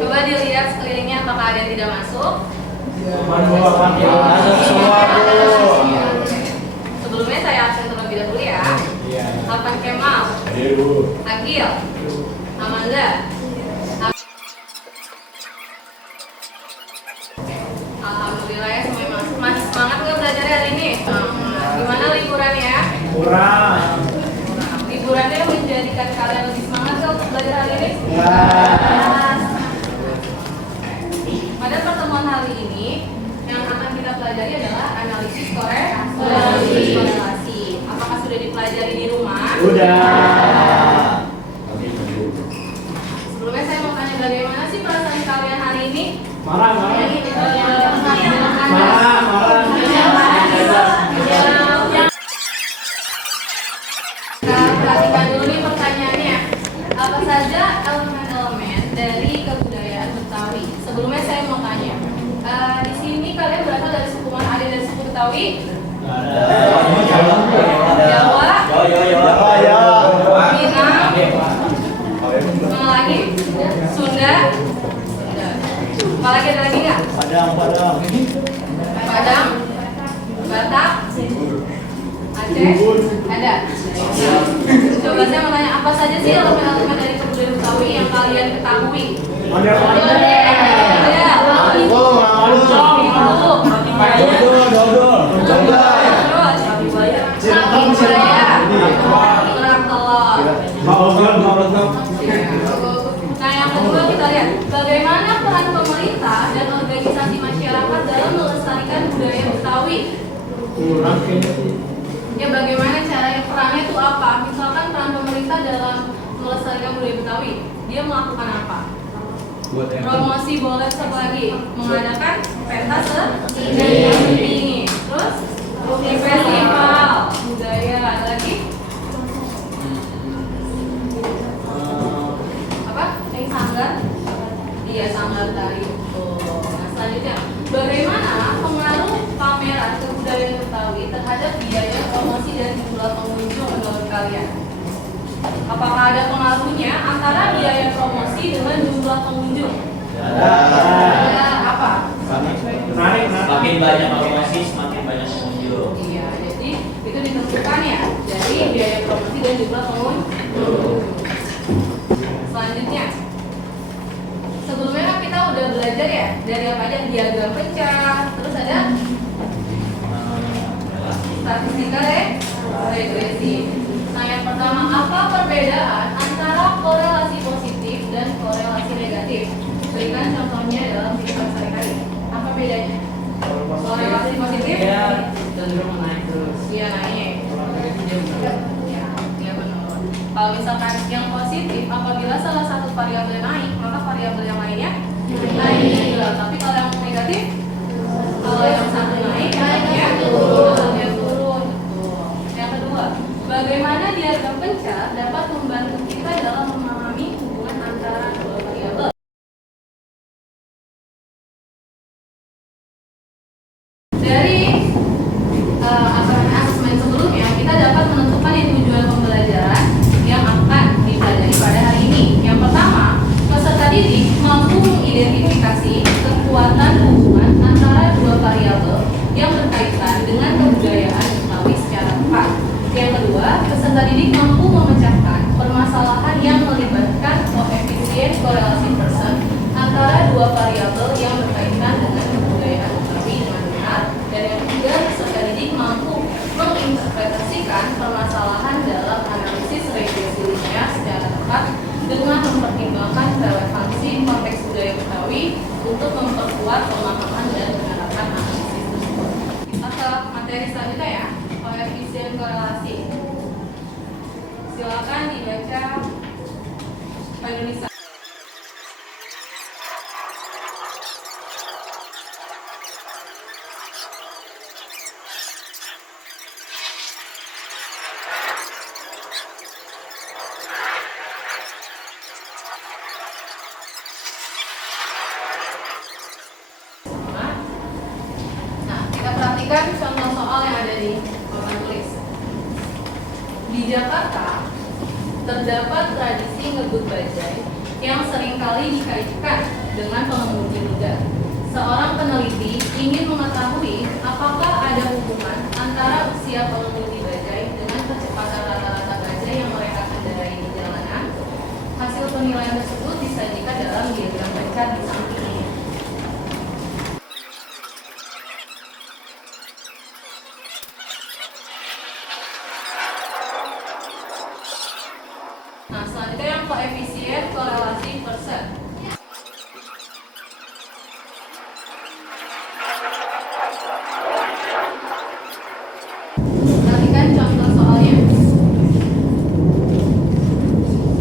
Coba dilihat sekelilingnya apakah ada yang tidak masuk. Sebelumnya saya absen terlebih dahulu ya. Alvan Kemal, Agil, Amanda. Alhamdulillah ya semuanya masuk. Masih semangat nggak belajar hari ini? Gimana liburannya? Kurang. Liburannya menjadikan kalian lebih semangat nggak untuk belajar hari ini? Pada pertemuan hari ini yang akan kita pelajari adalah analisis korelasi. Apakah sudah dipelajari di rumah? Udah. Sebelumnya saya mau tanya bagaimana sih perasaan kalian hari ini? Marah. Perhatikan dulu nih pertanyaannya. Apa saja elemen-elemen dari kebudayaan Betawi? Sebelumnya saya mau tanya. Di sini kalian berasal dari suku mana? Ada dari suku Betawi? Jawa? Minang? Mana lagi? Sunda? Apa lagi, ada lagi nggak? Padang. Padang? Batak? Aceh? Ada? Coba saya mau tanya, apa saja sih elemen-elemen dari kebudayaan Betawi yang kalian ketahui? Ada. Nah, yang kedua kita lihat bagaimana peran pemerintah dan organisasi masyarakat dalam melestarikan budaya Betawi. Ya, bagaimana caranya, perannya itu apa? Misalkan peran pemerintah dalam melestarikan budaya Betawi, dia melakukan apa? Promosi boleh lagi, mengadakan pentas seni, terus festival budaya, ada lagi apa? Yang sanggar? Iya, sanggar tari. Nah, selanjutnya, bagaimana pengaruh pameran kebudayaan Betawi terhadap biaya promosi dan jumlah pengunjung menurut kalian? Apakah ada pengaruhnya antara biaya promosi dengan jumlah pengunjung? Ada apa? Menarik. Semakin banyak promosi, semakin banyak pengunjung. Iya, jadi itu ditentukan ya dari biaya promosi dan jumlah pengunjung. Selanjutnya, sebelumnya kan kita udah belajar ya dari apa aja, diagram pecah, terus ada statistika regresi. Nah, yang pertama, apa perbedaan antara korelasi positif dan korelasi negatif? Berikan contohnya dalam kehidupan sehari-hari. Apa bedanya? Korelasi positif? Ya, cenderung naik terus. Iya, naik. Ya, dia menurun. Kalau misalkan yang positif, apabila salah satu variabel naik, maka variabel yang lainnya naik juga. Tapi kalau yang negatif, kalau yang satu naik, naiknya turun. Betul. Yang kedua, bagaimana diagram pecah dapat membantu kita dalam memahami hubungan antara dua variabel? Dari asesmen sebelumnya, kita dapat menentukan tujuan pembelajaran yang akan dipelajari pada hari ini. Yang pertama, peserta didik mampu mengidentifikasi kekuatan hubungan antara dua variabel yang berkaitan dengan kebudayaan Betawi secara tepat. Yang kedua, peserta didik mampu memecahkan permasalahan yang melibatkan koefisien korelasi persen antara dua variabel yang berkaitan dengan kebudayaan Betawi dengan benar. Dan yang ketiga, peserta didik mampu menginterpretasikan permasalahan dalam analisis regresi linear secara tepat dengan mempertimbangkan relevansi konteks budaya Betawi untuk memperkuat pemahaman dan penerapan analisis tersebut. Kita ke materi selanjutnya ya, koefisien korelasi. Silakan dibaca Pak Indonesia. Nah, kita perhatikan contoh soal yang ada di papan tulis. Di Jakarta terdapat tradisi ngebut bajai yang seringkali dikaitkan dengan pengemudi muda. Seorang peneliti ingin mengetahui apakah ada hubungan antara usia pengemudi bajai dengan kecepatan rata-rata bajai yang mereka kendarai di jalanan. Hasil penilaian tersebut disajikan dalam diagram pecah di samping ini. Nah, selanjutnya yang koefisien korelasi persen. Perhatikan contoh soalnya.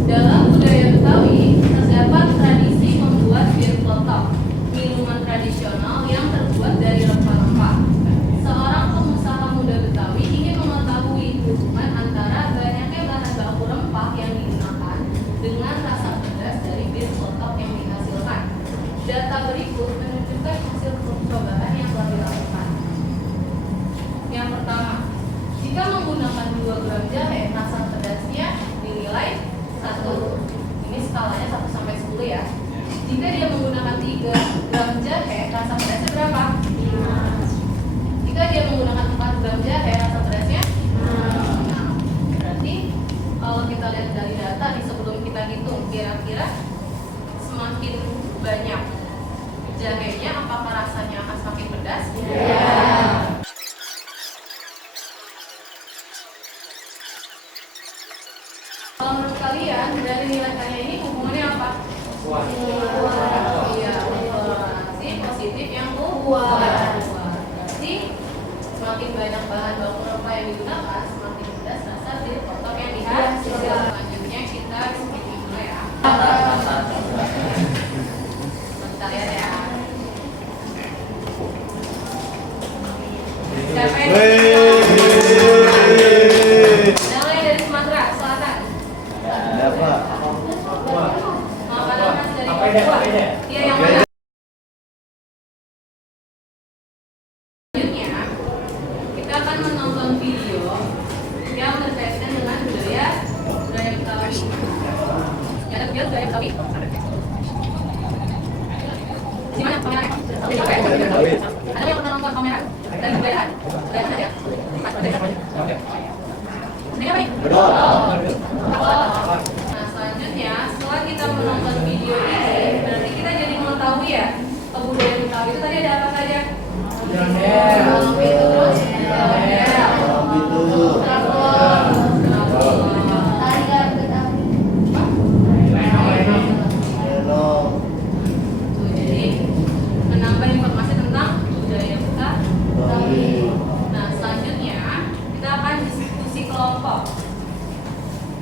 Dalam budaya Betawi, terdapat tradisi membuat bir peletok, minuman tradisional yang terbuat dari rempah-rempah. Seorang pengusaha muda Betawi ingin mengetahui hubungan antara banyaknya bahan baku rempah yang digunakan dengan rasa pedas dari bir peletok yang dihasilkan. Data berikut menunjukkan hasil percobaan yang telah dilakukan. Yang pertama, jika menggunakan 2 gram jahe, rasa pedasnya dinilai 1. Ini skalanya 1 sampai 10 ya. Jika dia menggunakan 3 gram jahe, rasa pedasnya berapa? 5. Jika dia menggunakan 4 gram jahe, rasa pedasnya 6. Berarti kalau kita lihat dari data nih sebelum kita hitung, kira-kira semakin banyak jahenya, apakah rasanya akan semakin pedas? Kalau menurut kalian dari nilai kalian ini hubungannya apa? Kuat. Iya, korelasi positif yang kuat. Berarti semakin banyak bahan baku rempah yang digunakan, semakin pedas rasa bir peletok yang dihasilkan. Selanjutnya kita skipping dulu ya. Bentar ya. Siapa yang namanya dari Sumatera Selatan? Ada Pak. Makanan khas dari Apa ini? Papua. Apa ini? Iya, yang mana? Selanjutnya, kita akan menonton video yang berkaitan dengan budaya Betawi. Ya, ada video budaya Betawi. Di mana kamera? Ada yang pernah nonton kamera dari budaya? Budaya mana ya? Ini apa nih? Nah, selanjutnya setelah kita menonton video ini, berarti kita jadi mengetahui ya kebudayaan Betawi itu tadi ada apa saja? Kalau itu terus, jadi menambah informasi tentang budaya Betawi. Nah, selanjutnya kita akan diskusi kelompok.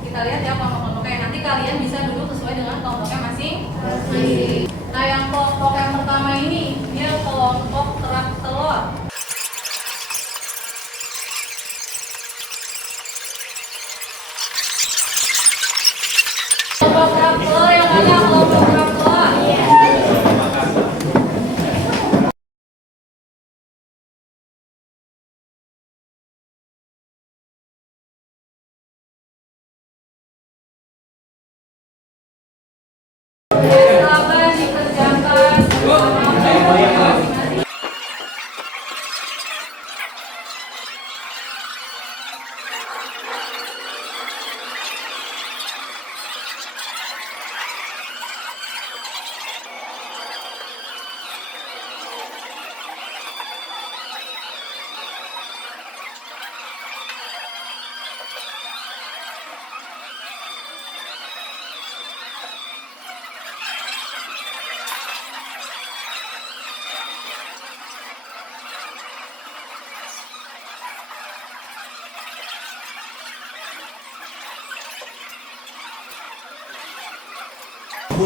Kita lihat ya kelompok-kelompoknya. Nanti kalian bisa duduk sesuai dengan kelompoknya masing-masing. Nah, yang kelompok yang pertama ini dia kelompok kerak telur. Kelompok kerak telur yang mana? Kelompok kerak telur. Sabar dikerjakan bersama masing-masing.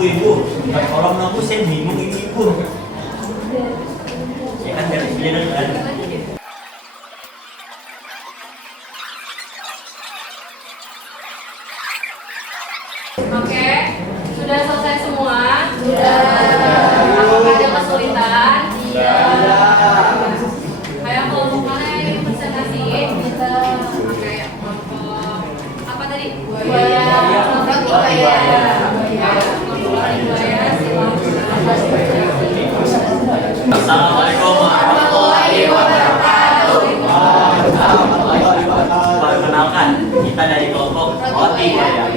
Ibu, tolong dong Bu, saya bingung ini Bu. Ya kan dari dia kan. Oke, sudah selesai semua? Sudah. Apakah ada kesulitan? Iya. Ayo kelompok mana yang ingin presentasi? Oke, kelompok apa tadi? Buaya. Assalamualaikum warahmatullahi wabarakatuh. Perkenalkan, kita dari kelompok Roti Buaya.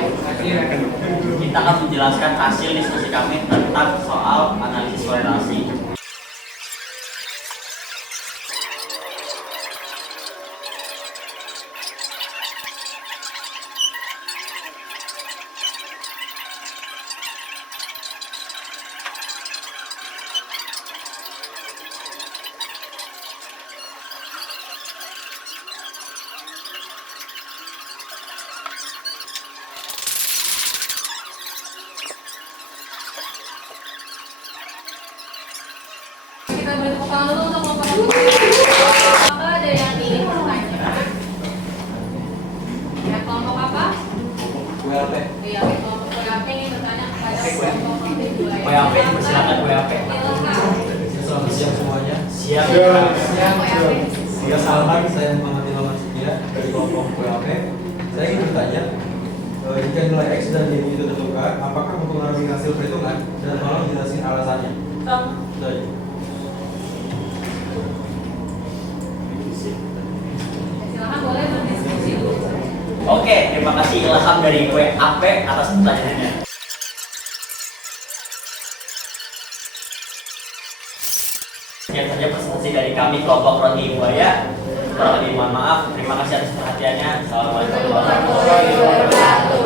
Kita akan menjelaskan hasil diskusi kami tentang soal analisis korelasi. Kita beri tepuk tangan dulu untuk kelompok apa ada yang ingin bertanya? Ya, kelompok apa? WLP. Iya, kelompok WAP ingin bertanya kepada kelompok Roti Buaya. WAP, silakan WAP. Silakan. Selamat siang semuanya. Siap. Siap, WAP. Saya Salman, saya Muhammad Ilham Setia dari kelompok WLP. Saya ingin bertanya, jika nilai X dan Y itu tertukar, apakah mempengaruhi hasil perhitungan dan tolong jelasin alasannya? Saya. Silakan boleh berdiskusi dulu. Oke, terima kasih Ilham dari WAP atas pertanyaannya. Sekian saja presentasi dari kami kelompok Roti Buaya. Kurang lebih mohon maaf. Terima kasih atas perhatiannya. Assalamualaikum warahmatullahi wabarakatuh.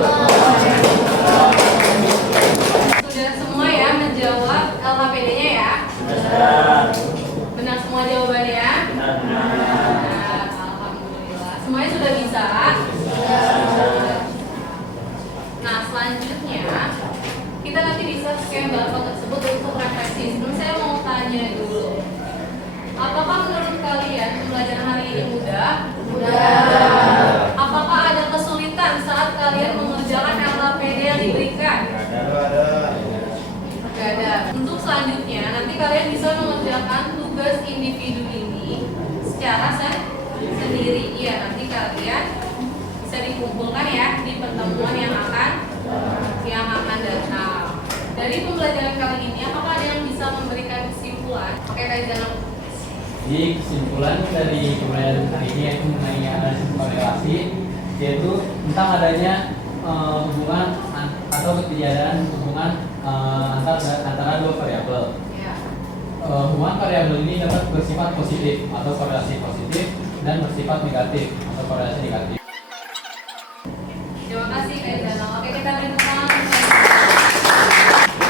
Sudah semua ya menjawab LHPD-nya ya? Sudah. Benar semua jawabannya? Benar-benar. Nah, alhamdulillah. Semuanya sudah bisa? Nah, selanjutnya kita nanti bisa scan barcode tersebut untuk referensi. Sebelum saya mau tanya dulu, apakah menurut kalian pembelajaran hari ini mudah? Mudah. Apakah ada kesulitan saat kalian mengerjakan LHPD yang diberikan? Gak ada. Untuk selanjutnya, nanti kalian bisa mengerjakan tugas individu ini secara sendiri. Iya, nanti kalian bisa dikumpulkan ya di pertemuan yang akan datang. Dari pembelajaran kali ini, apakah ada yang bisa memberikan kesimpulan? Oke, Kak Zainal. Jadi kesimpulan dari pembelajaran hari ini yaitu mengenai analisis korelasi, yaitu tentang adanya hubungan atau ketiadaan hubungan antara dua variabel. Ya. Hubungan variabel ini dapat bersifat positif atau korelasi positif dan bersifat negatif atau korelasi negatif. Terima kasih Kak Zainal. Oke, kita beri tepuk tangan.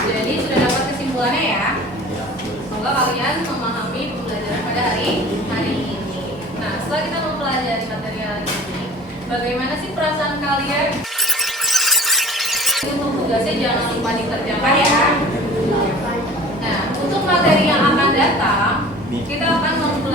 Jadi sudah dapat kesimpulannya ya. Semoga kalian memahami pembelajaran pada hari ini. Nah, setelah kita mempelajari materi hari ini, bagaimana sih perasaan kalian? Untuk tugasnya jangan lupa dikerjakan ya. Nah, untuk materi yang akan datang, kita akan mempelajari